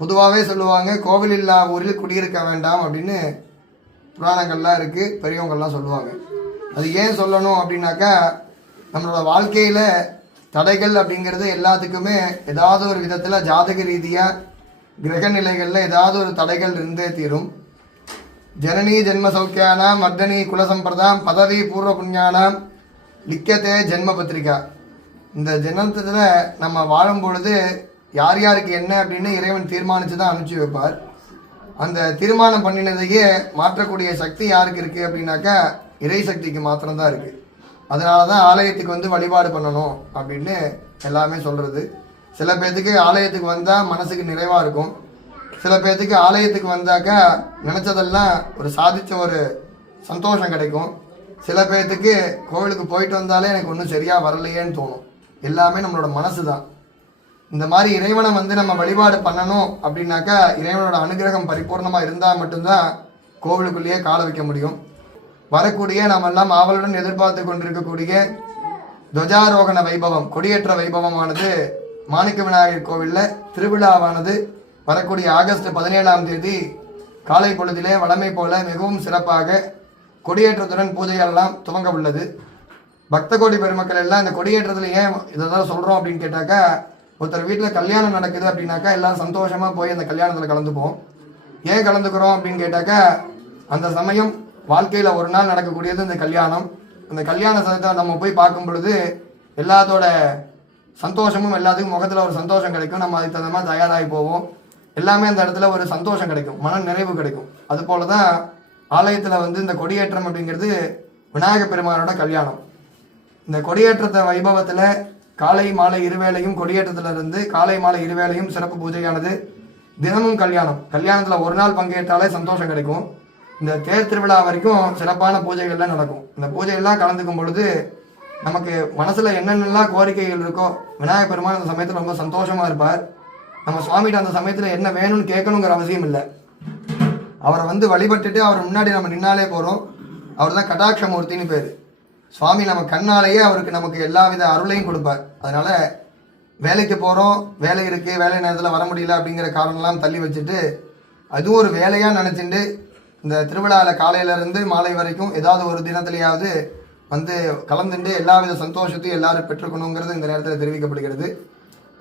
பொதுவாகவே சொல்லுவாங்க, கோவில் இல்லா ஊரில் குடியிருக்க வேண்டாம் அப்படின்னு புராணங்கள்லாம் இருக்குது, பெரியவங்கள்லாம் சொல்லுவாங்க. அது ஏன் சொல்லணும் அப்படின்னாக்கா, நம்மளோட வாழ்க்கையில் தடைகள் அப்படிங்கிறது எல்லாத்துக்குமே ஏதாவது ஒரு விதத்தில் ஜாதக ரீதியாக கிரக நிலைகளில் ஏதாவது ஒரு தடைகள் இருந்தே தீரும். ஜனனி ஜென்ம சௌக்கியானாம் மர்தனி குலசம்பிரதாம் பதவி பூர்வ புண்ணியானாம் லிக்கத்தே ஜென்ம பத்திரிகா. இந்த ஜென்மத்தில் நம்ம வாழும் பொழுது யார் யாருக்கு என்ன அப்படின்னு இறைவன் தீர்மானித்து தான் அனுப்பிச்சி வைப்பார். அந்த தீர்மானம் பண்ணினதையே மாற்றக்கூடிய சக்தி யாருக்கு இருக்குது அப்படின்னாக்கா இறை சக்திக்கு மாத்திரம்தான் இருக்குது. அதனால தான் ஆலயத்துக்கு வந்து வழிபாடு பண்ணணும் அப்படின்னு எல்லாமே சொல்கிறது. சில பேர்த்துக்கு ஆலயத்துக்கு வந்தால் மனசுக்கு நிறைவாக இருக்கும். சில பேர்த்துக்கு ஆலயத்துக்கு வந்தாக்கா நினச்சதெல்லாம் ஒரு சாதித்த ஒரு சந்தோஷம் கிடைக்கும். சில பேர்த்துக்கு கோவிலுக்கு போயிட்டு வந்தாலே எனக்கு ஒன்றும் சரியாக வரலையேன்னு தோணும். எல்லாமே நம்மளோட மனசு தான். இந்த மாதிரி இறைவனை வந்து நம்ம வழிபாடு பண்ணணும் அப்படின்னாக்கா இறைவனோட அனுகிரகம் பரிபூர்ணமாக இருந்தால் மட்டும்தான் கோவிலுக்குள்ளேயே கால வைக்க முடியும். வரக்கூடிய நாம் எல்லாம் ஆவலுடன் எதிர்பார்த்து கொண்டிருக்கக்கூடிய துவஜாரோகண வைபவம், கொடியேற்ற வைபவமானது மாணிக்க விநாயகர் கோவிலில் திருவிழாவானது வரக்கூடிய ஆகஸ்ட் 17ஆம் தேதி காலை பொழுதிலே வழமை போல மிகவும் சிறப்பாக கொடியேற்றத்துடன் பூஜைகளெல்லாம் துவங்க உள்ளது. பக்த கோடி பெருமக்கள் எல்லாம் இந்த கொடியேற்றத்தில் ஏன் இதான் சொல்கிறோம் அப்படின்னு கேட்டாக்கா, ஒருத்தர் வீட்டில் கல்யாணம் நடக்குது அப்படின்னாக்கா எல்லாரும் சந்தோஷமாக போய் அந்த கல்யாணத்தில் கலந்துப்போம். ஏன் கலந்துக்கிறோம் அப்படின்னு கேட்டாக்கா, அந்த சமயம் வாழ்க்கையில் ஒரு நாள் நடக்கக்கூடியது இந்த கல்யாணம். அந்த கல்யாண சதத்தை நம்ம போய் பார்க்கும் பொழுது எல்லாத்தோட சந்தோஷமும் எல்லாத்துக்கும் முகத்தில் ஒரு சந்தோஷம் கிடைக்கும். நம்ம அதுக்கு தகுந்த மாதிரி தயாராகி போவோம். எல்லாமே அந்த இடத்துல ஒரு சந்தோஷம் கிடைக்கும், மன நிறைவு கிடைக்கும். அதுபோல தான் ஆலயத்தில் வந்து இந்த கொடியேற்றம் அப்படிங்கிறது விநாயக பெருமானோட கல்யாணம். இந்த கொடியேற்றத்தை வைபவத்தில் காலை மாலை இருவேளையும் கொடியேற்றத்திலிருந்து காலை மாலை இருவேளையும் சிறப்பு பூஜையானது. தினமும் கல்யாணத்தில் ஒரு நாள் பங்கேற்றாலே சந்தோஷம் கிடைக்கும். இந்த தேர் திருவிழா வரைக்கும் சிறப்பான பூஜைகள்லாம் நடக்கும். இந்த பூஜைகள்லாம் கலந்துக்கும் பொழுது நமக்கு மனசில் என்னென்னலாம் கோரிக்கைகள் இருக்கோ விநாயக பெருமான் அந்த சமயத்தில் ரொம்ப சந்தோஷமாக இருப்பார். நம்ம சுவாமிகிட்ட அந்த சமயத்தில் என்ன வேணும்னு கேட்கணுங்கிற அவசியம் இல்லை. அவரை வந்து வழிபட்டுட்டு அவர் முன்னாடி நம்ம நின்னாலே போகிறோம். அவர் தான் கடாட்சமூர்த்தின்னு பேர். சுவாமி நம்ம கண்ணாலேயே அவருக்கு நமக்கு எல்லா வித அருளையும் கொடுப்பார். அதனால் வேலைக்கு போகிறோம், வேலை இருக்குது, வேலை நேரத்தில் வர முடியல அப்படிங்கிற காரணம்லாம் தள்ளி வச்சுட்டு அதுவும் ஒரு வேலையாக நினச்சிட்டு இந்த திருவிழாவில் காலையிலேருந்து மாலை வரைக்கும் ஏதாவது ஒரு தினத்திலேயாவது வந்து கலந்துட்டு எல்லா வித சந்தோஷத்தையும் எல்லாரும் பெற்றுக்கணுங்கிறது இந்த நேரத்தில் தெரிவிக்கப்படுகிறது.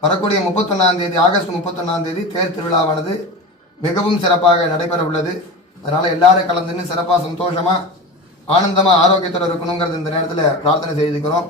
வரக்கூடிய 31ஆம் தேதி ஆகஸ்ட் 31ஆம் தேதி தேர் திருவிழாவானது மிகவும் சிறப்பாக நடைபெற உள்ளது. அதனால் எல்லாரும் கலந்துன்னு சிறப்பாக சந்தோஷமாக ஆனந்தமாக ஆரோக்கியத்தோடு இருக்கணுங்கிறது இந்த நேரத்தில் பிரார்த்தனை செய்துக்கிறோம்.